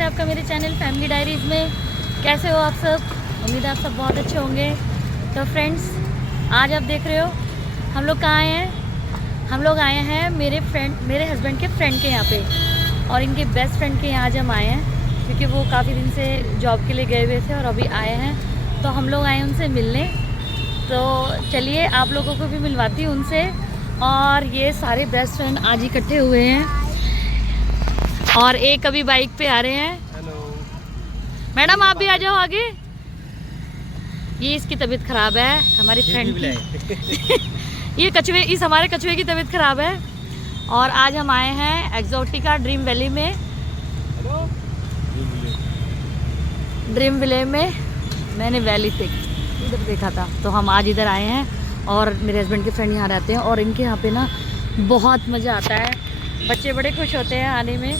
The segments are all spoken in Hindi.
है आपका मेरे चैनल फैमिली डायरीज़ में। कैसे हो आप सब? उम्मीद है आप सब बहुत अच्छे होंगे। तो फ्रेंड्स, आज आप देख रहे हो हम लोग कहाँ आए हैं। हम लोग आए हैं मेरे हस्बैंड के फ्रेंड के यहाँ पे, और इनके बेस्ट फ्रेंड के यहाँ आज हम आए हैं, क्योंकि वो काफ़ी दिन से जॉब के लिए गए हुए थे और अभी आए हैं। तो हम लोग आए उनसे मिलने। तो चलिए आप लोगों को भी मिलवाती हूँ उनसे। और ये सारे बेस्ट फ्रेंड आज इकट्ठे हुए हैं, और एक अभी बाइक पे आ रहे हैं। हेलो मैडम आप भी आ जाओ आगे। ये इसकी तबीयत खराब है, हमारी फ्रेंड की। ये कछुए, इस हमारे कछुए की तबीयत खराब है। और आज हम आए हैं एक्सोटिका ड्रीम वैली में। ड्रीम विले में मैंने वैली से इधर देखा था, तो हम आज इधर आए हैं। और मेरे हस्बैंड के फ्रेंड यहाँ रहते हैं, और इनके यहाँ पे ना बहुत मज़ा आता है। बच्चे बड़े खुश होते हैं आने में।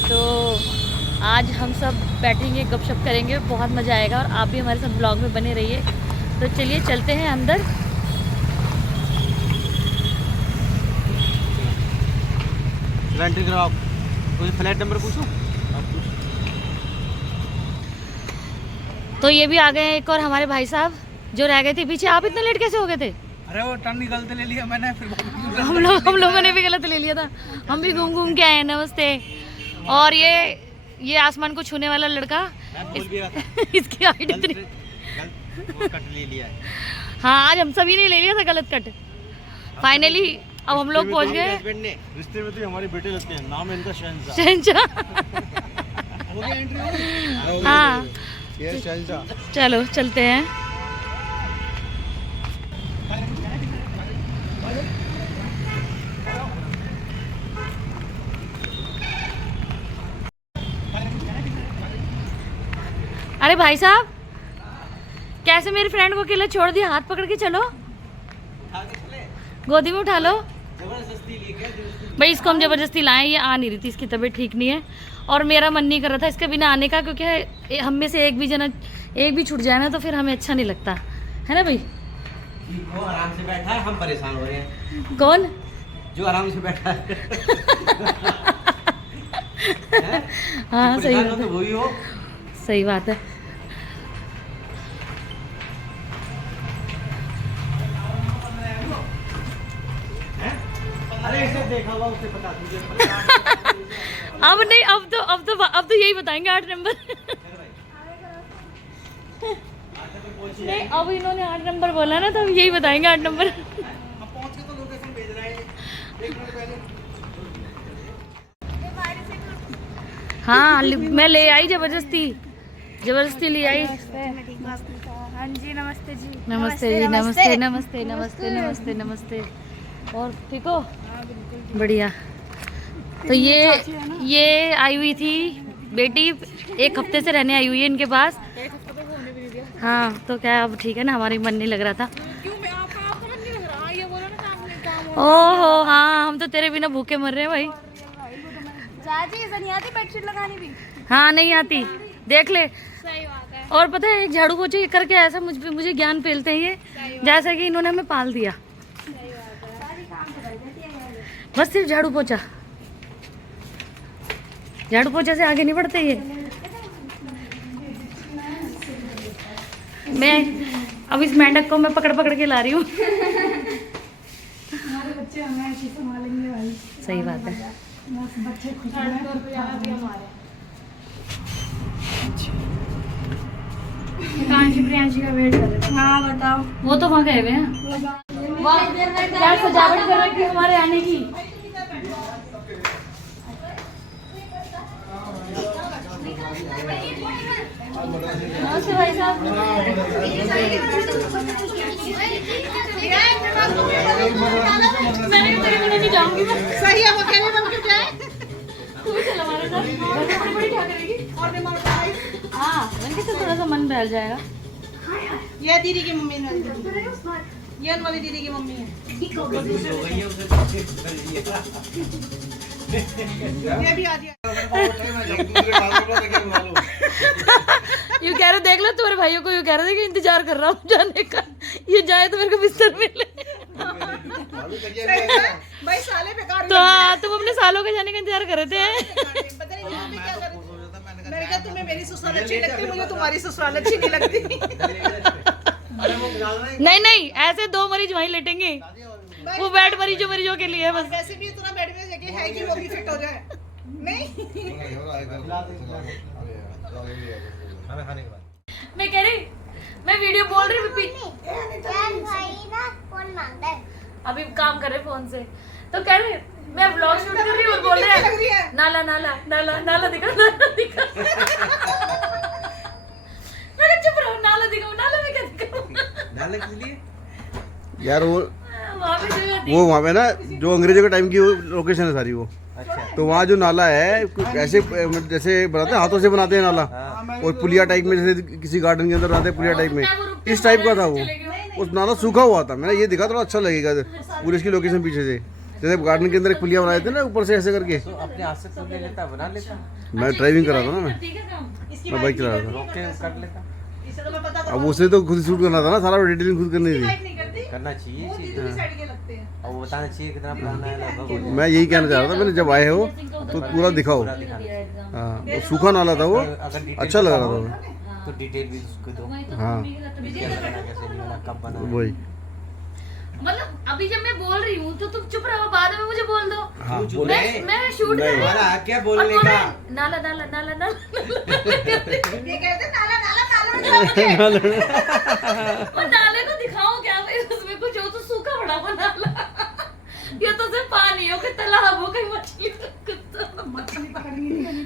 तो आज हम सब बैठेंगे, गपशप करेंगे, बहुत मज़ा आएगा। और आप भी हमारे साथ ब्लॉग में बने रहिए। तो चलिए चलते हैं अंदर। एंट्री कराओ। कोई फ्लैट नंबर पूछो। तो ये भी आ गए हैं एक और हमारे भाई साहब जो रह गए थे पीछे। आप इतने लेट कैसे हो गए थे? अरे वो टर्न गलत ले लिया मैंने, फिर हम लोगों ने भी गलत ले लिया था। हम भी घूम घूम के आए हैं। नमस्ते। और ये आसमान को छूने वाला लड़का, इसकी हाइट इतनी। कट ले लिया है। हाँ, आज हम सभी ने ले लिया था गलत कट। फाइनली अब हम लोग पहुंच गए। रिश्ते में तो हमारे बेटे लगते हैं, नाम है इनका शहंशाह। शहंशाह। हाँ, ये शहंशाह। चलो चलते हैं। अरे भाई साहब, कैसे मेरे फ्रेंड को अकेला छोड़ दिया? हाथ पकड़ के चलो, गोदी में उठा लो। भाई इसको हम जबरदस्ती लाए, ये आ नहीं रही थी, इसकी तबीयत ठीक नहीं है। और मेरा मन नहीं कर रहा था इसके बिना आने का, क्योंकि हम में से एक भी छूट जाए ना तो फिर हमें अच्छा नहीं लगता है ना भाई। वो आराम से बैठा है, हम परेशान हो रहे हैं। कौन? जो आराम से बैठा है। हाँ सही बात तो है, वही हो। सही बात है। अरे ऐसे देखा हुआ उसे पता तुझे। अब नहीं, अब तो यही बताएंगे 8 नंबर। नहीं, अब इन्होंने 8 नंबर बोला ना, तो अब यही बताएंगे 8 नंबर। पहुंच के तो लोकेशन भेज रहा है 1 मिनट पहले। हाँ, मैं ले आई जबरदस्ती ले आई। हाँ जी, नमस्ते जी। नमस्ते जी, नमस्ते नमस्ते नमस्ते नमस्ते नमस्ते। और ठीक हो? बढ़िया। तो ये आई हुई थी बेटी, 1 हफ्ते से रहने आई हुई है इनके पास। हाँ, तो क्या अब ठीक है ना, हमारी मन नहीं लग रहा था। ओहो हाँ, हम तो तेरे बिना भूखे मर रहे हैं भाई। नहीं आती बेडशीट लगानी भी। हाँ नहीं आती, देख ले। सही बात है। और पता है, एक झाड़ू पोछे करके ऐसा मुझे ज्ञान पेलते हैं ये, जैसा कि इन्होंने हमें पाल दिया। बस सिर्फ झाड़ू पोछा से आगे नहीं बढ़ते ये। मैं अब इस मेंढक को मैं पकड़ के ला रही हूँ। हमारे बच्चे हमें ऐसे संभालेंगे भाई। सही बात है। बच्चे खुश हैं। प्रियांशी का वेट कर रहे थे। हाँ बताओ। वो तो वहाँ गए हुए हैं। वाह, क्या सजावट कर रखी है हमारे आने की। नमस्ते भाई साहब। मैंने तेरे बिना नहीं जाऊंगी मैं। सही है, वो अकेले बन के जाए। तू भी चल हमारे साथ। बड़ी बड़ी क्या करेगी? और भी मार पाई। हाँ, मैंने कहा थोड़ा सा मन बहल जाएगा। ये दीदी की मम्मी है, ये वाली दीदी की मम्मी है। ये भी आ गया। यूँ कह रहे, देख लो तुम्हारे भाइयों को यूँ कह रहे थे कि इंतजार कर रहा हूँ जाने का, ये जाए तो मेरे को बिस्तर मिले। भाई साले बेकार। तो हाँ, तुम अपने सालों के जाने का इंतजार कर रहे थे। पता नहीं क्या कर रहे थे। अच्छी लगती, मुझे तुम्हारी ससुराल अच्छी नहीं लगती। नहीं नहीं, ऐसे 2 मरीज वहीं लेटेंगे, वो बेड मरीजों के लिए बस। वैसे भी इतना बेड में जगह है कि वो भी फिट हो जाए। नहीं खाना खाने के बाद मैं कह रही, मैं वीडियो बोल रही हूँ, भाई ना फोन मांगता है। अभी काम कर रहे फोन से, तो कह रहे मैं व्लॉग शूट कर रही हूँ और बोल रहे लग रही हैं है। नाला नाला नाला नाला दिखा, नाला दिखा। मैं कहा, चुप रहो, नाला दिखाओ, नाला में क्या दिखाऊं? डालने के लिए यार वहाँ पे जगह थी। वो वहाँ पे ना जो अंग्रेजों के टाइम की वो लोकेशन है सारी वो। अच्छा तो वहाँ जो नाला है कुछ ऐसे जैसे बनाते हैं, हाथों से बनाते हैं नाला, और पुलिया टाइप में, जैसे किसी गार्डन के अंदर बनाते हैं पुलिया टाइप में, इस टाइप का था वो। उस नाला सूखा हुआ था, मैंने ये देखा थोड़ा अच्छा लगेगा पूरी इसकी लोकेशन पीछे से, जैसे गार्डन के अंदर एक पुलिया बनाए थे ना ऊपर से ऐसे करके। तो अपने हाथ से खुद ले लेता, बना लेता, मैं ड्राइविंग कर रहा था ना, ठीक है काम। मैं बाइक चला रहा था। रोक के कर लेता। इसे तो मैं पता था। अब उसे तो खुद शूट करना था ना, सारा डिटेलिंग खुद करनी थी। नहीं करती, करना चाहिए वो चीज, दीदी साइड के लगते हैं। और वो बताना चाहिए कितना बनाना है लगभग। मैं यही कहना चाह रहा था, मैंने जब आए हो तो पूरा दिखाओ। पूरा दिखाना। हाँ, वो सूखा नाला था वो, अगर डिटेल अच्छा लग रहा था बताओ वो। तो डिटेल भी उसको दो, हाँ कैसे बना, कैसे नहीं बना, कब बना है। वही। मतलब अभी जब मैं बोल रही हूँ तो तुम चुप रहो, बाद में मुझे बोल दो। हाँ मैं शूट कर रही हूँ हमारा क्या और बोलने बोल का। रहे हैं, नाला नाला नाला नाला। ये कहते हैं नाला नाला नाला में जाओगे। और नाले को दिखाओ क्या भाई, उसमें कुछ हो तो सूखा पड़ा हुआ नाला। ये तो सिर्फ पानी हो कि तालाब हो, कहीं मछली मछली पकड़नी नहीं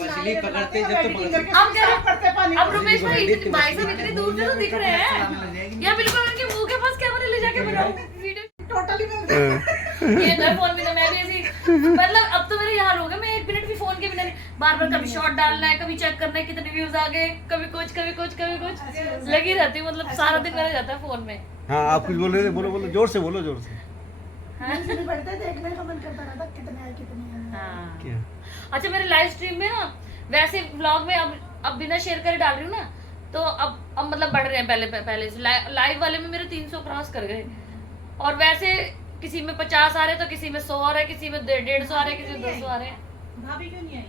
मछली पकड़ते जब तो पकड़ते। अब क्या पड़ते पानी अब रुपेश भाई भाई साहब इतनी दूर से तो दिख रहे हैं, या बिल्कुल उनके मुंह के पास कैमरा ले जाके बनाऊं वीडियो। टोटली में ये मैं फोन में मैं भी ऐसी, मतलब अब तो मेरे ये हाल हो गया, मैं 1 मिनट भी फोन के बिना नहीं, बार बार कभी शॉट डालना है, कभी चेक करना है कितने व्यूज आ गए, कभी कुछ कभी कुछ कभी कुछ लगी रहती हूँ, मतलब सारा दिन मेरा जाता है फोन में। हाँ, आप कुछ बोल रहे थे, बोलो बोलो, जोर से बोलो, जोर से। देखने का मन करता रहता कितने आए कितने आए। हाँ। क्या? अच्छा, मेरे लाइव स्ट्रीम में ना, वैसे व्लॉग में अब बिना शेयर करे डाल रही हूँ ना, तो अब मतलब बढ़ रहे हैं, पहले से लाइव वाले में मेरे 300 क्रॉस कर गए, और वैसे किसी में 50 आ रहे तो किसी में 100 आ रहे, किसी में 150 आ रहे, किसी में 200 आ रहे हैं। भाभी क्यों नहीं आई?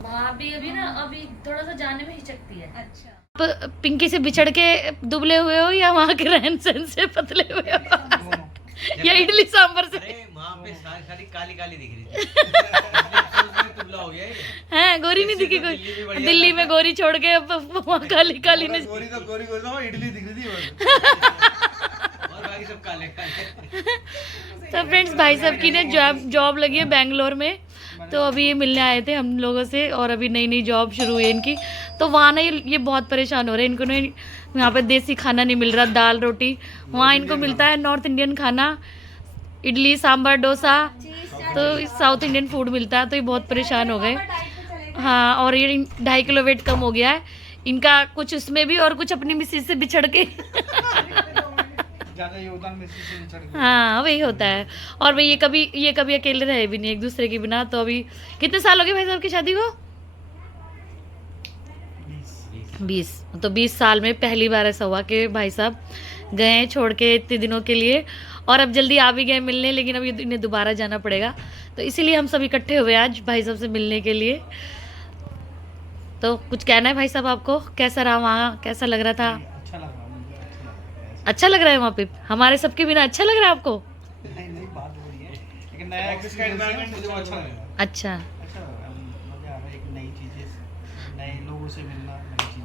भाभी अभी ना अभी थोड़ा सा जाने में हिचकती है। अच्छा, पिंकी से बिछड़ के दुबले हुए हो या वहाँ के रहन सहन से पतले हुए हो, या इडली सांभर से? अरे वहाँ पे सारी काली काली दिख रही थी। इसलिए तुबला हो गया ये। हैं, गोरी नहीं दिखी कोई? दिल्ली में बढ़िया दिल्ली में गोरी छोड़ के अब वहाँ काली काली ने। गोरी तो इडली दिख रही थी और बाकी सब काले काले। तो फ्रेंड्स, भाई साहब की ने जॉब लगी है बेंगलोर में, तो अभी ये मिलने आए थे हम लोगों से, और अभी नई जॉब शुरू हुई है इनकी। तो वहाँ ना ये बहुत परेशान हो रहे हैं, इनको ना यहाँ पे देसी खाना नहीं मिल रहा, दाल रोटी। वहाँ इनको मिलता है नॉर्थ इंडियन खाना, इडली सांभर डोसा, तो साउथ इंडियन फूड मिलता है, तो ये बहुत परेशान हो गए। हाँ, और ये 2.5 किलो वेट कम हो गया है इनका, कुछ उसमें भी और कुछ अपनी मिसेज से बिछड़ के। ज्यादा योगदान में से चढ़ गया। हाँ, वही होता है। और भाई ये कभी अकेले रहे भी नहीं एक दूसरे के बिना। तो अभी कितने साल हो गए भाई साहब की शादी को? 20। तो 20 साल में पहली बार ऐसा हुआ कि भाई साहब गए छोड़ के इतने दिनों के लिए, और अब जल्दी आ भी गए मिलने, लेकिन अब इन्हें दोबारा जाना पड़ेगा, तो इसीलिए हम सब इकट्ठे हुए आज भाई साहब से मिलने के लिए। तो कुछ कहना है भाई साहब आपको? कैसा रहा वहाँ, कैसा लग रहा था? अच्छा लग रहा है मुझे, अच्छा लग रहा है वहाँ पे? हमारे सबके बिना अच्छा लग रहा है आपको? नहीं बात हो रही है, लेकिन नया का एनवायरनमेंट मुझे अच्छा लगा। अच्छा, अच्छा लगा, मजा आ रहा है, एक नई चीजें, नए लोगों से मिलना, नई चीज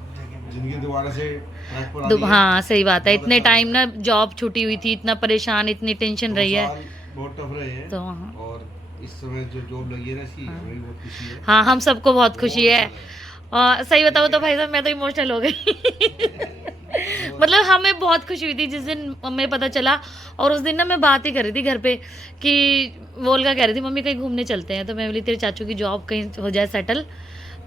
जिंदगी दोबारा से ट्रैक पर आ रही है। हाँ सही बात है। इतने टाइम ना जॉब छुट्टी हुई थी, इतना परेशान, इतनी टेंशन रही है, बहुत टफ रहे हैं। तो हाँ। और इस समय जो जॉब लगी है ना इसकी, हमें बहुत खुशी है। हाँ, हम सबको बहुत खुशी है। और सही बताऊँ तो भाई साहब मैं तो इमोशनल हो गई। मतलब हमें बहुत खुशी हुई थी जिस दिन हमें पता चला, और उस दिन ना मैं बात ही कर रही थी घर पे कि वोल्गा कह रही थी मम्मी कहीं घूमने चलते हैं, तो मैं बोली तेरे चाचू की जॉब कहीं हो जाए सेटल,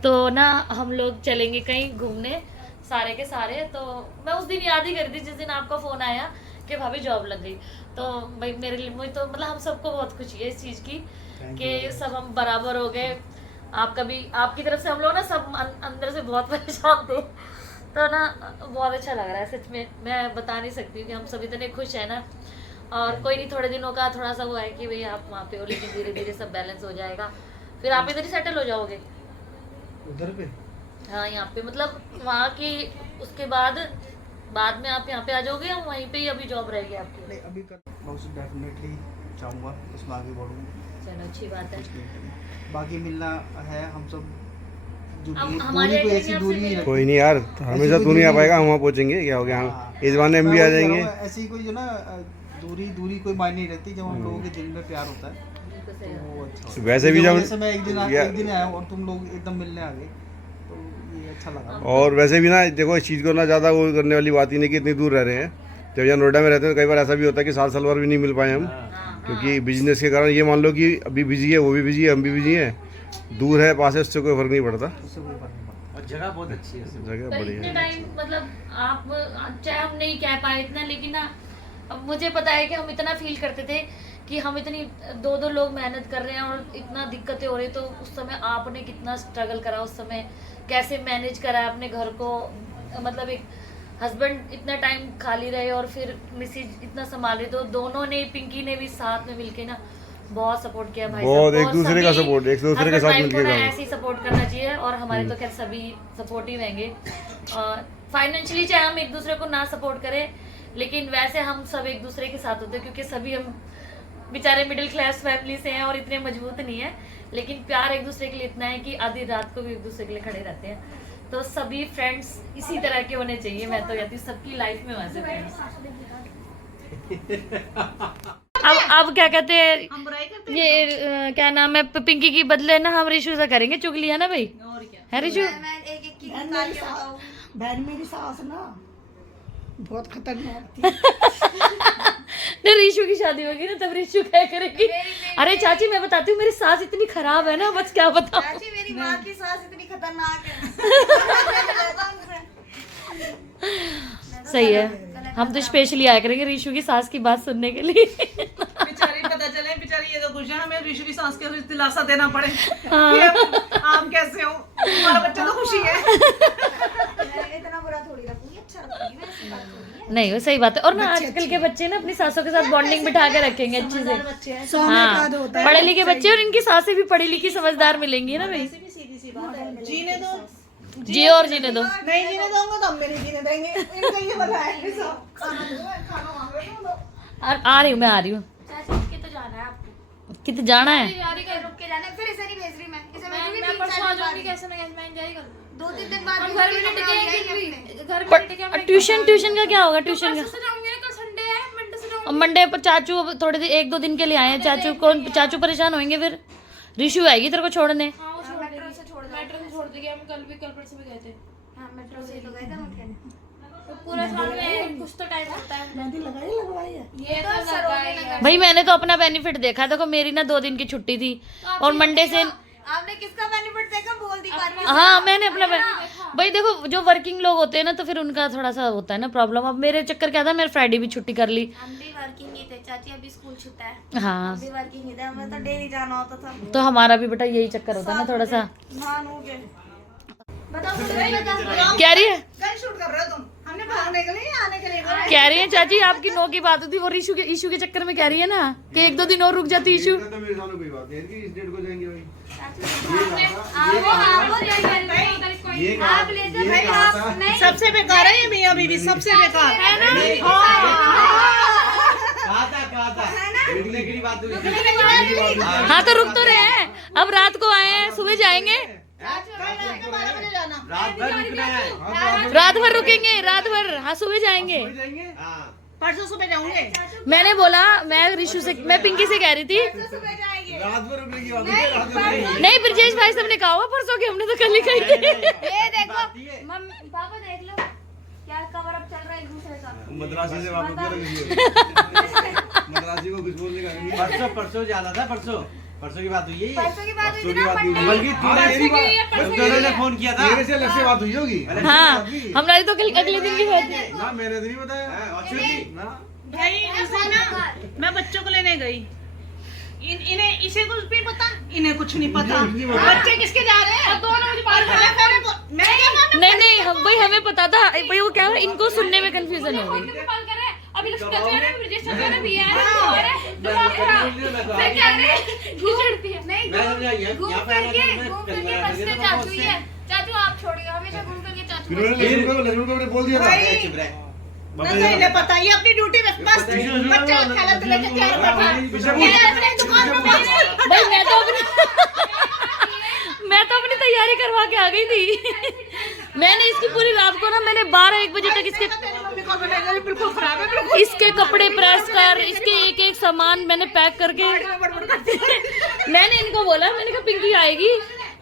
तो ना हम लोग चलेंगे कहीं घूमने सारे के सारे। तो मैं उस दिन याद ही कर रही थी जिस दिन आपका फ़ोन आया कि भाभी जॉब लग गई। तो भाई मेरे लिए मुझे तो मतलब हम सबको बहुत खुशी है इस चीज़ की कि सब हम बराबर हो गए। आपका भी, आपकी तरफ से हम लोग ना सब अंदर से बहुत परेशान थे, तो ना बहुत अच्छा लग रहा है सच में। मैं बता नहीं सकती कि हम सब इतने खुश हैं ना। और कोई नहीं, थोड़े दिनों का थोड़ा सा वो है कि भाई आप वहाँ पे हो, लेकिन धीरे धीरे सब बैलेंस हो जाएगा, फिर आप इधर ही सेटल हो जाओगे। उधर पे हाँ यहाँ पे मतलब वहाँ की उसके बाद में आप यहाँ पे आ जाओगे या वहीं पे ही अभी जॉब रहेगी आपकी? नहीं अभी कर बहुत डेफिनेटली चाहूँगा इसमें आगे बढ़ूँ। चलो अच्छी बात है। कुछ नहीं करें। बाकी मिलना है हम सब जो अब हमारे दूरी को area ऐसी में दूरी आपसे नहीं कोई नहीं यार, हमेशा तू नहीं आ पाएगा, हम वहाँ पहुँचेंगे, क्या हो गया, हम इस बहाने हम भी आ जाएंगे। ऐसी कोई जो ना दूरी कोई मायने नहीं रखती, जब हम लोगों के दिल में प्यार होता है बिल्कुल तो सही बात। वो अच्छा होता है। वैसे भी जब जब जैसे मैं एक दिन आया और तुम लोग एकदम मिलने आ गए तो ये अच्छा लगा। और वैसे भी ना देखो, इस चीज़ को ना ज़्यादा वो करने वाली बात ही नहीं कि इतनी दूर रह रहे हैं। जब यहाँ नोएडा में रहते हैं तो कई बार ऐसा भी होता है कि साल भर भी नहीं मिल पाए हम, क्योंकि बिजनेस के कारण। ये मान लो कि अभी बिजी है, वो भी बिजी है, हम भी बिजी हैं, दूर है पास है, उससे कोई फर्क नहीं पड़ता। उससे कोई फर्क नहीं पड़ता। और जगह बहुत अच्छी है। जगह तो बढ़िया इतने है। टाइम मतलब आप चाहे हम नहीं कह पाए इतना, लेकिन ना अब मुझे पता है कि हम इतना फील करते थे कि हम इतनी दो लोग मेहनत कर रहे हैं और इतना दिक्कतें हो रही, तो उस समय आपने कितना स्ट्रगल करा, उस समय कैसे मैनेज करा अपने घर को। मतलब एक हस्बैंड इतना टाइम खाली रहे और फिर मिसेज इतना संभाल रही, तो दोनों ने, पिंकी ने भी साथ में मिलके ना बहुत सपोर्ट किया भाई बहुत, साहब। एक और दूसरे का सभी सपोर्ट, एक दूसरे के साथ husband मिलके wife को ना काम। ऐसे ही सपोर्ट करना चाहिए, और हमारे तो खैर सभी सपोर्टिव रहेंगे। फाइनेंशियली चाहे हम एक दूसरे को ना सपोर्ट करें, लेकिन वैसे हम सब एक दूसरे के साथ होते हैं, क्योंकि सभी हम बेचारे मिडिल क्लास फैमिली से हैं और इतने मजबूत नहीं है, लेकिन प्यार एक दूसरे के लिए इतना है कि आधी रात को भी एक दूसरे के लिए खड़े रहते हैं। तो सभी फ्रेंड्स इसी तरह के होने चाहिए, मैं तो कहती हूँ सबकी लाइफ में वैसे फ्रेंड्स। अब क्या कहते हैं, हम बुराई करते ये क्या नाम है, पिंकी की बदले ना हम रिशु से करेंगे चुगली, है ना भाई? हैं और क्या। है रिशु? मैं एक एक की निकाल के बताऊं। बहन मेरी सास ना बहुत खतरनाक थी। जब रिशु की शादी होगी ना तब रिशु क्या करेगी, अरे चाची मैं बताती हूँ मेरी सास इतनी खराब है ना, बस क्या बताऊँ। चाची मेरी माँ की सास इतनी खतरनाक है। सही है, हम तो स्पेशली आया करेंगे रिशु की सास की बात सुनने के लिए। बेचारी पता चले, बेचारी ये तो खुश है, हमें ऋषि की सांस के दिलासा देना पड़े हाँ। कि आप कैसे हो, हमारा बच्चा तो खुशी है। मैं इतना बुरा थोड़ी रखूंगी, अच्छा रखूंगी, मैं ऐसी बात थोड़ी है। नहीं वो सही बात है, और ना आजकल के बच्चे ना अपनी सासों के साथ बॉन्डिंग बिठा के रखेंगे अच्छे से। सौ में हाँ, का दो होता है। पढ़े लिखे बच्चे और इनकी सासें भी पढ़ी लिखी समझदार मिलेंगी ना भाई। सीधी सी बात है, जीने दो। जियो और जीने दो। नहीं जीने दोगे तो हम भी नहीं जीने देंगे, इनका ये वाला है सब। खाना मांग रहे हो लोग। आ रही हूँ, मैं आ रही हूँ। चाची कितने जाना है आपको? कितने जाना है? रुक के जाना है, फिर इसे नहीं भेज रही मैं। इसे मैं परसों आ जाऊंगी, कैसे ना कैसे मैं एंजॉय करूँ। 2-3 दिन बाद घर में ट्यूशन का क्या होगा? ट्यूशन का मंडे पर चाचू थोड़े दिन 1-2 दिन के लिए आए हैं। चाचू परेशान होंगे, फिर रिशु आएगी तेरे को छोड़ने। मेट्रो से छोड़ देंगे। हम कल परसों भी गए थे। हाँ मेट्रो से तो गए थे हम खेलने। तो पूरा साल में कुछ तो टाइम होता है। मेहंदी लगवाई है। ये तो सरोने भाई मैंने तो अपना बेनिफिट देखा, देखो मेरी ना 2 दिन की छुट्टी थी और मंडे से। आपने किसका बेनिफिट देखा? बोल दी बात। हाँ मैंने अपना भाई देखो, जो वर्किंग लोग होते हैं ना तो फिर उनका थोड़ा सा होता है ना प्रॉब्लम। अब मेरे चक्कर क्या था, मैंने फ्राइडे भी छुट्टी कर ली। हम भी वर्किंग ही थे चाची, अभी स्कूल छूटा है। हाँ अभी वर्किंग ही थे, हमें तो डेली जाना होता था। तो हमारा भी बेटा यही चक्कर होता है ना थोड़ा सा। नहा के बताओ बता। क्या रही है, कल शूट कर रहे हो तुम, हमने भागने के लिए आने के लिए बोला। कह रही है चाची आपकी 9 की बात होती, वो इशू के चक्कर में कह रही है ना कि 1-2 दिन और रुक जाती इशू। तो मेरे सामने कोई बात नहीं है कि इस डेट को जाएंगे भाई। आप ले जाओ भाई, आप नहीं। सबसे बेकार है ये मियां बीवी, सबसे बेकार है ना। कहा था रुकने की बात हुई। हाँ तो रुक तो रहे हैं, अब रात को आए हैं, सुबह जाएंगे। रात भर जाना, रात भर रुकना है। रात भर रुकेंगे, रात भर। हाँ सुबह जाएंगे। हाँ परसों सुबह जाऊंगे। मैंने बोला, मैं रिशु से, मैं पिंकी से कह रही थी सुबह जाएंगे। रात भर रुकने की बात है, रात भर नहीं, ब्रजेश भाई साहब ने कहा हुआ परसों की, हमने तो कल ही कही थी। ये देखो मम्मी पापा देख लो क्या कवर अप चल रहा है एक दूसरे का। मद्रासी से बात होती है, मद्रासी को कुछ बोलने का नहीं। परसों जाना था, परसों की बात हुई है। परसों की बात हुई थी की ना बात हुई। मंडे। बल्कि दोनों ने फोन किया था। मेरे से अलग से बात हुई होगी। हाँ हमारी तो कल अगले दिन की बात है। ना मैंने तो नहीं बताया ना। भाई इसे ना, मैं बच्चों को लेने गई, इन्हें इसे कुछ भी पता, इन्हें कुछ नहीं पता। बच्चे किसके जा रहे हैं? दोनों मुझे बात कर रहे हैं। मैं क्या नहीं हम भाई हमें पता था भाई, वो क्या है इनको सुनने में कंफ्यूजन हो गई। अभी लोग कहते हैं ना ब्रिजेश कहते हैं भी है और है दिमाग खराब मैं क्या रे घूमती है नहीं घूम करके बसते चाचू ही है चाचू आप छोड़िए हमेशा घूम करके चाचू मैंने बोल दिया था नहीं इन्हें पता ही अपनी ड्यूटी बस बच्चा खेला तो लेके तैयार बैठा अपने दुकान पे भाई मैं तो अपनी तैयारी करवा के आ गई थी। मैंने इसकी पूरी रात को ना मैंने 12-1 बजे तक इसके बिल्कुल खराब है बिल्कुल इसके कपड़े प्रेस कर इसके एक एक सामान मैंने पैक करके मैंने इनको बोला मैंने कहा पिंकी आएगी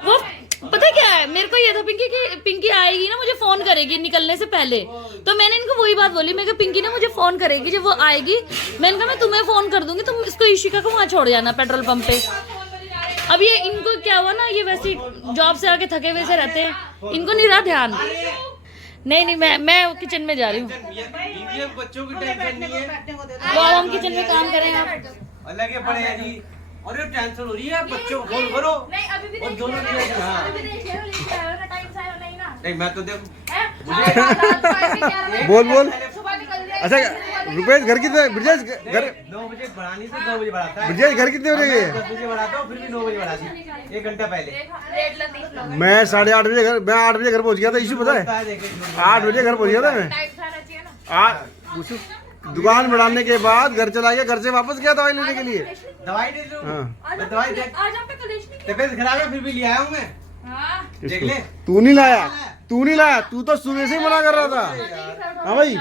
वो पता क्या है मेरे को ये था पिंकी कि पिंकी आएगी ना मुझे फोन करेगी निकलने से पहले तो मैंने इनको वही बात बोली मैं पिंकी ने मुझे फोन करेगी जब वो आएगी मैंने कहा मैं तुम्हें फोन कर दूंगी तुम इसको ईशिका को वहाँ छोड़ जाना पेट्रोल पंप पे। अब ये इनको क्या हुआ ना ये वैसे जॉब से आके थके हुए से रहते हैं इनको नहीं रहा ध्यान। नहीं मैं किचन में जा रही हूँ बच्चों की टेंशन नहीं है वो हम किचन में काम करें आप अलग ही पड़े हैं जी और ये टेंशन हो रही है बच्चों को फोन करो नहीं अभी भी और दोनों की हाँ अभी भी देख ले का टाइम से आया नहीं ना नहीं मैं तो देखो बोल सुबह निकल जाए अच्छा रुपेश घर कितने ब्रिजेश घर 9 बजे बढ़ानी से 9 बजे बढ़ाता है ब्रिजेश घर कितने बजे गए 10 बजे बढ़ाता हूँ फिर भी 9 बजे बढ़ाती 1 घंटा पहले रेड लतीफ लोग मैं 8:30 बजे घर मैं 8 बजे घर पहुंच गया था इशू पता है 8 बजे घर पहुंच गया था मैं टाइम सारा चाहिए ना दुकान बढ़ाने के बाद घर चला गया घर से वापस गया दवाई लेने के लिए। दवाई दे दो हाँ। मैं दवाई देख आज आपका कलेश नहीं तबीयत खराब है फिर भी ले आया हूँ मैं हां देख ले तू नहीं लाया तू तो सुबह से ही मना कर रहा था। हाँ भाई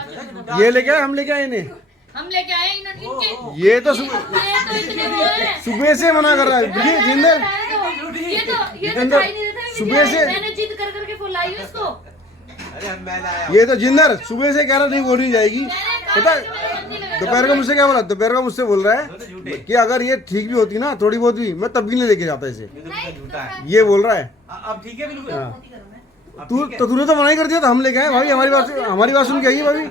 ये लेके आए हम लेके आए इन्हें हम लेके आए इनके ये तो सुबह ये तो इतने वो हैं सुबह से मना कर रहा है जिंदर ये तो जितेंद्र, खाई नहीं देता है सुबह से- मैंने जिद कर करके फुलाई इसको अरे मैं लाया ये तो जिंदर सुबह से कह रहा नहीं वो नहीं जाएगी पता है दोपहर को मुझसे क्या बोला दोपहर को मुझसे बोल रहा है कि अगर ये ठीक भी होती ना थोड़ी बहुत भी मैं तब भी नहीं लेके जाता इसे झूठा है ये बोल रहा है। अब ठीक है बिल्कुल हाँ। अब तू ठीक है। तो तूने तो मना ही कर दिया था हम लेके आए भाभी हमारी बात सुन के आई है भाभी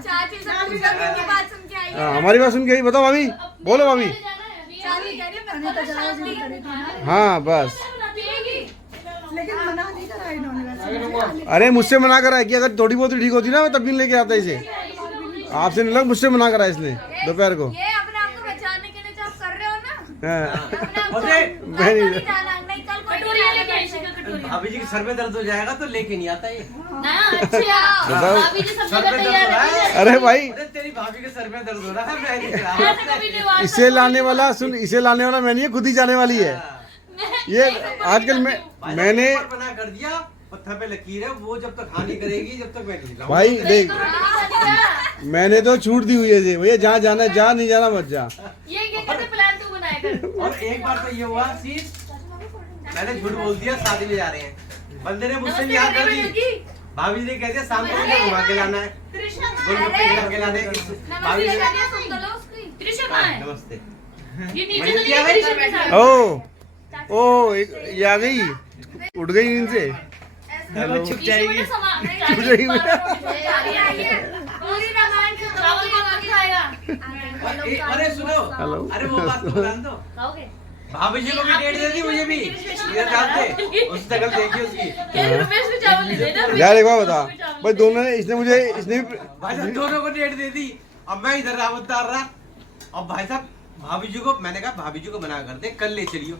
चाची सब की बात सुन के आई हाँ, हमारी बात सुन के आई बताओ भाभी बोलो भाभी चाची कह रही है मैं तो शादी हाँ बस लेकिन मना नहीं करा इन्होंने वैसे अरे मुझसे मना करा है कि अगर थोड़ी बहुत ठीक होती ना मैं तब भी नहीं लेके आता इसे आपसे नहीं लगा मुझसे मना करा इसने दोपहर को ये अपने आप को बचाने के लिए जो आप कर रहे हो ना हाँ। अपने आप को अरे, मैं नहीं- नहीं जाना नहीं कल कोई कटोरी नहीं लेके आई जाना इसका कटोरी भाभी जी के सर में दर्द हो जाएगा तो लेके नहीं आता ये ना अच्छा बताओ। भाभी जी सब सर जगह में दर्द तैयार हो रहा है है अरे भाई अरे तेरी भाभी के सर में दर्द हो रहा है मैं नहीं करा ऐसे कभी नहीं हुआ इसे लाने वाला सुन इसे लाने वाला मैं नहीं है खुद ही जाने वाली है ये आजकल मैंने बना कर दिया पत्थर पे लकीर है वो जब तक हानि करेगी जब तक मैं नहीं लाऊंगा। भाई देख मैंने तो छूट दी हुई है जी भैया जहाँ जाना है, जा नहीं जाना मत जा ये कैसे प्लान तू बनाया कर और एक बार तो ये हुआ सीन मैंने झूठ बोल दिया शादी में जा रहे हैं बंदे ने मुझसे याद कर दी भाभी जी ने कह दिया शाम को मुझे घुमा के लाना है गोलगप्पे खिला के लाने हैं। भाभी जी ने त्रिशा कहाँ है नमस्ते ये नीचे मैंने तो किया नहीं है। त्रिशा के साथ ओ ये आ गई उठ गई नींद से हेलो छुप ईशू बेटा समा छुप जाएगी। पूरी रामायण के चावल कौन खाएगा अरे सुनो हेलो। अरे वो बात तो बता दो खाओगे भाभी जी को भी डेट दे दी मुझे भी ये जानते उस शक्ल देखी उसकी कह रही रुपेश भी चावल ले लेना यार एक बार बता भाई दोनों ने इसने भी भाई साहब दोनों को डेट दे दी अब मैं इधर रावतदार रहा अब भाई साहब भाभी जी को मैंने कहा भाभी जी को मना कर दे कल ले चलियो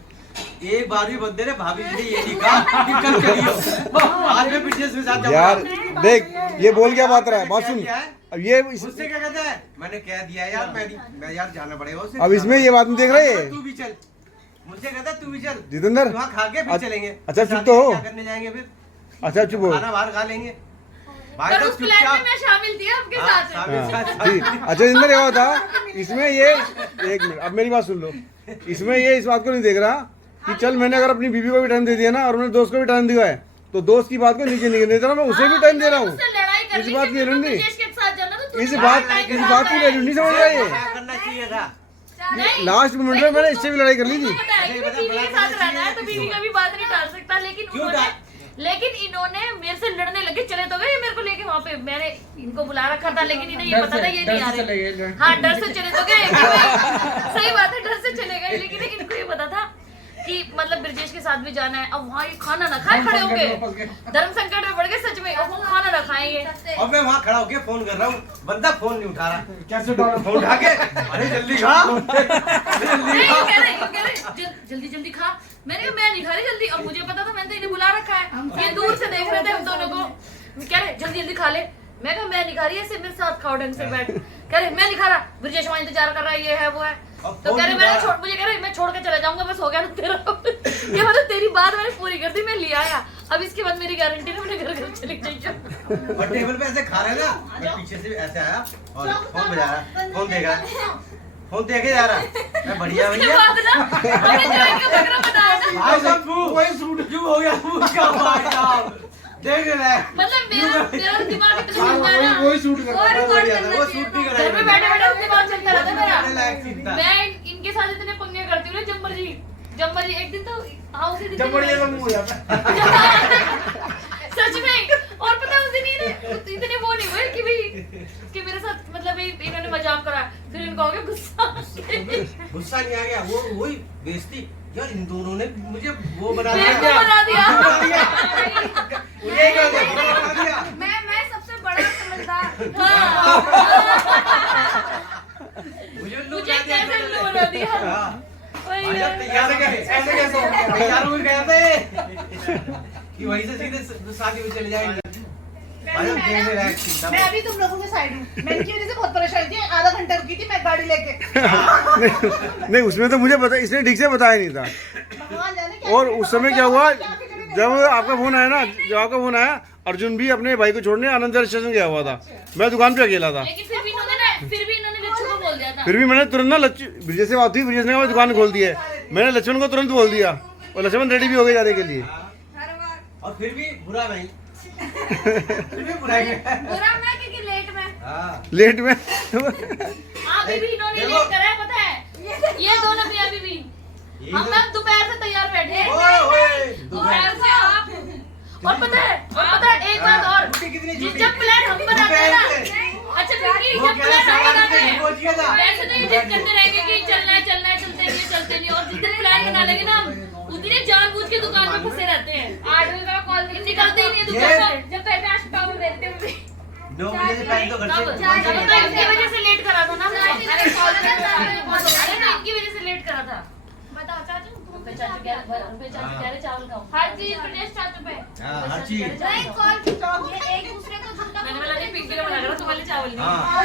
एक बार भी बंदे ने भाभी जी ने ये नहीं कहा कि कल चलियो आज मैं बिजनेस में साथ यार देख ये बोल क्या बात रहा है बात सुन अब ये उससे क्या कहता है मैंने कह दिया यार मैं यार जाना पड़ेगा उसे अब इसमें ये बात नहीं देख रहे तू भी चल मुझसे कहता तू भी चल जितेंद्र वहाँ खा के फिर चलेंगे अच्छा चुप शादी तो हो क्या करने जाएंगे फिर अच्छा चुप हो खाना बाहर खा लेंगे भाई पर साहब उस प्लान में मैं शामिल थी आपके साथ हाँ, ठीक अच्छा जितेंद्र ये बता इसमें ये एक मिनट अब मेरी बात सुन लो इसमें ये इस बात को नहीं देख रहा कि चल मैंने अगर अपनी बीवी को भी टाइम दे दिया ना और मैंने दोस्त को भी टाइम दिया है तो दोस्त की बात को नीचे नहीं करने देना मैं उसे भी टाइम दे रहा हूँ उससे लड़ाई कर इस रही बात थी, की वैल्यू नहीं ब्रिजेश के साथ जाना तो तू इस बात की वैल्यू नहीं समझ रहा ये क्या करना चाहिए था नहीं लास्ट मोमेंट में मैंने इससे भी लड़ाई कर ली थी पता है कि मैं बीवी के साथ रहना है तो बीवी का भी बात नहीं टाल सकता लेकिन इन्होंने मेरे से लड़ने लगे चले तो गए मेरे को लेके वहाँ पे मैंने इनको बुला रखा था लेकिन इन्हें ये पता था ये नहीं आ रहे हाँ डर से चले तो गए सही बात है डर से चले गए लेकिन इनको ये पता था कि मतलब ब्रिजेश के साथ भी जाना है, अब वहाँ ये खाना ना खाए खड़े होंगे, धर्म संकट में पड़ गए सच में, अब वो खाना ना खाएंगे। और मैं वहाँ खड़ा होके फोन कर रहा हूँ, बंदा फोन नहीं उठा रहा, कैसे फोन उठा के अरे जल्दी खा, जल्दी जल्दी खा। मैंने कहा मैं नहीं खा रही जल्दी, और मुझे पता था मैंने तो इन्हें बुला रखा है, ये दूर से देख रहे थे हम दोनों को, कह रहे जल्दी जल्दी खा ले। मैं कहा मैं नहीं खा रही, ऐसे मेरे साथ खाओ ढंग से बैठ। कह रहे मैं नहीं खा रहा, ब्रिजेश वहाँ इंतजार कर रहा है, ये है वो है। तो कह रहे मुझे कह रहे मैं छोड़ के चला जाऊंगा, बस हो गया ना तेरा। ये मतलब तेरी बात मैंने पूरी कर दी, मैं ले आया, अब इसके बाद मेरी गारंटी है मैंने घर चली जाइए। और टेबल पे ऐसे खा रहे ना, मैं पीछे से ऐसे आया और फोन बजा रहा, फोन देख रहा, फोन देखे जा रहा, मैं बढ़िया भैया भाई साहब वही सूट क्यों हो गया उसका भाई साहब देख रहे हैं, मतलब मेरा दिमाग इतना हिल गया ना, वही सूट कर वो सूट भी घर में बैठे बैठे दिमाग चलता रहता करने लायक सीन मेरा। था। मैं इनके साथ इतने पंगे करती हूँ ना, जम्बर जी एक दिन तो हाँ उसी दिन जब बड़ी मुंह हो जाता है। सच में। और पता है उस दिन इतने वो नहीं हुए कि भाई कि मेरे साथ मतलब इन्होंने मजाक करा, फिर इनको हो गया गुस्सा। गुस्सा नहीं आ गया, वो वही बेइज्जती यार, इन दोनों ने मुझे वो बना बेवकूफ बना दिया। ये क्या बना दिया, मैं सबसे बड़ा समझदार। हाँ। मुझे कैसे उल्लू बना दिया। हाँ। वही भाई साहब है। तैयार ऐसे कैसे हो गया, तैयार हो गए थे कि वहीं से सीधे शादी में चले जाएंगे। भाई साहब देखने लायक सीन था। मैं अभी तुम लोगों के साइड हूँ, मैं इनकी वजह से बहुत परेशान थी, आधा घंटा रुकी थी मैं गाड़ी लेके। नहीं उसमें तो मुझे पता, इसने ठीक से बताया नहीं था। भगवान जाने क्या और उस समय क्या हुआ, जब आपका फोन आया ना, जब आपका फोन आया, अर्जुन भी अपने भाई को छोड़ने आनंद विहार स्टेशन गया हुआ था, मैं दुकान पे अकेला था। लेकिन फिर भी इन्होंने लच्छू को बोल दिया था। फिर भी मैंने तुरंत ना लच्छू, ब्रिजेश से बात हुई, ब्रिजेश ने कहा दुकान खोल दी है, मैंने लक्ष्मण को तुरंत बोल दिया और लक्ष्मण रेडी भी हो गए जाने के लिए। और फिर भी बुरा नहीं, फिर भी बुरा नहीं। बुरा मैं क्योंकि लेट में। हाँ। लेट में अभी भी इन्होंने लेट करा है, पता है ये दोनों भी अभी भी हम मैम दोपहर से तैयार बैठे हैं। दोपहर से आप और पता है एक बात और, जब प्लान हम बनाते हैं ना, अच्छा क्योंकि जब प्लान हम बनाते हैं वैसे तो ये जिद करते रहेंगे कि चलना है चलते नहीं, और जिस दिन प्लान बना लेंगे ना हम उस दिन जानबूझ के दुकान में फंसे रहते हैं। 8 बजे का कॉल निकलते ही नहीं है दुकान से, जब पहले आशुतोष में देते हैं 9 बजे से पहले तो घर से इनकी वजह से लेट करा था ना, अरे इनकी वजह से लेट करा था। बताओ चाचू चाचू कह रहे चावल खाओ, हर चीज ब्रिजेश चाचू पे। हाँ, हर चीज। नहीं कॉल ये एक दूसरे को झुका। मैंने बोला नहीं पिंकी ने बना रहा तुम्हारे चावल नहीं। हाँ,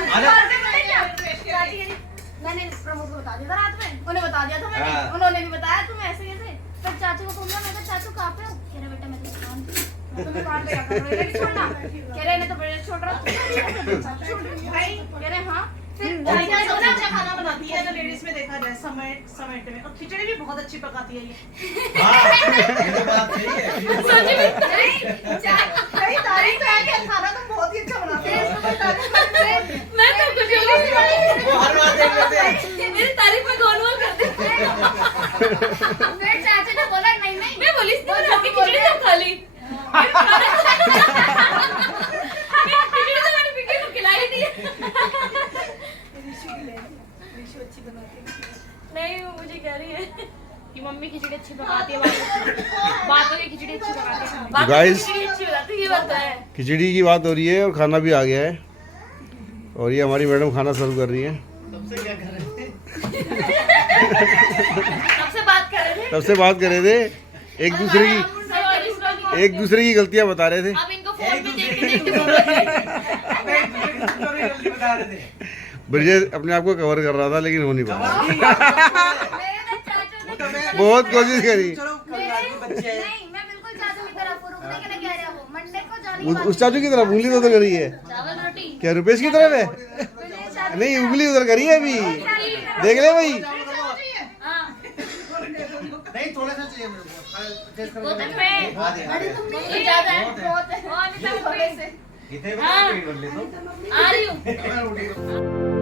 मैंने प्रमोद को बता दिया था रात में, उन्हें बता दिया था मैंने, हाँ। उन्होंने भी बताया तुम्हें ऐसे कैसे। फिर चाचू को फोन किया, मैं कहा चाचू कहाँ पे हो? कह रहे बेटा मैं तो दुकान पे हूं। तुम दुकान पे क्या कर रहे हो? नहीं छोड़ना। कह रहे इन्हें तो ब्रिजेश छोड़ रहा हूं। भाई कह रहे हाँ। फिर सबसे अच्छा खाना बनाती है अगर लेडीज में देखा जाए, समेट में, और खिचड़ी भी बहुत अच्छी पकाती है ये। हाँ, ये तो बात सही है। भाई तारीफ है कि खाना तो बहुत ही अच्छा बनाते हैं। मैं तो कुछ वो हर बात देख लेते हैं। मेरी तारीफ में गोलमोल करते हैं। फिर चाचू ने बोला नहीं नहीं। मैं बोली इसने बना के खिचड़ी तो खा ली, खिचड़ी तो मैंने पिंकी को खिलाई दी। नहीं वो मुझे कह रही है कि मम्मी खिचड़ी अच्छी पकाती है, बातों की खिचड़ी अच्छी पकाती है, बातों की Guys, खिचड़ी अच्छी बनाती है, ये बात तो है। खिचड़ी की बात हो रही है और खाना भी आ गया है, और ये हमारी मैडम खाना सर्व कर रही है। सबसे क्या कर रहे थे? सबसे बात कर रहे थे, सबसे बात कर रहे थे, एक दूसरे की गलतियां बता रहे थे। अब इनको फोन पे देख के जल्दी बता रहे थे। ब्रिजेश अपने आप को कवर कर रहा था लेकिन हो नहीं पाया। मेरे चाचू ने बहुत कोशिश करी। चलो बच्चे हैं। नहीं मैं बिल्कुल चाचू की तरफ हूँ, रुकने के लिए कह रहे हैं वो मंडे को जाने की बात। उस चाचू की तरफ उंगली तो उधर करी है, चावल रोटी क्या रुपेश की तरफ है? ब्रिजेश चाचू नहीं उंगली उधर करी है अभी, देख ले भाई। हाँ नहीं थोड़ा सा चाहिए मेरे को टेस्ट वो करके। तो मैं हाँ दे, हाँ दे। ये ज्यादा है। बहुत है। और अभी तक इतने में हाँ। पेट भर ले तो। आ रही हूँ।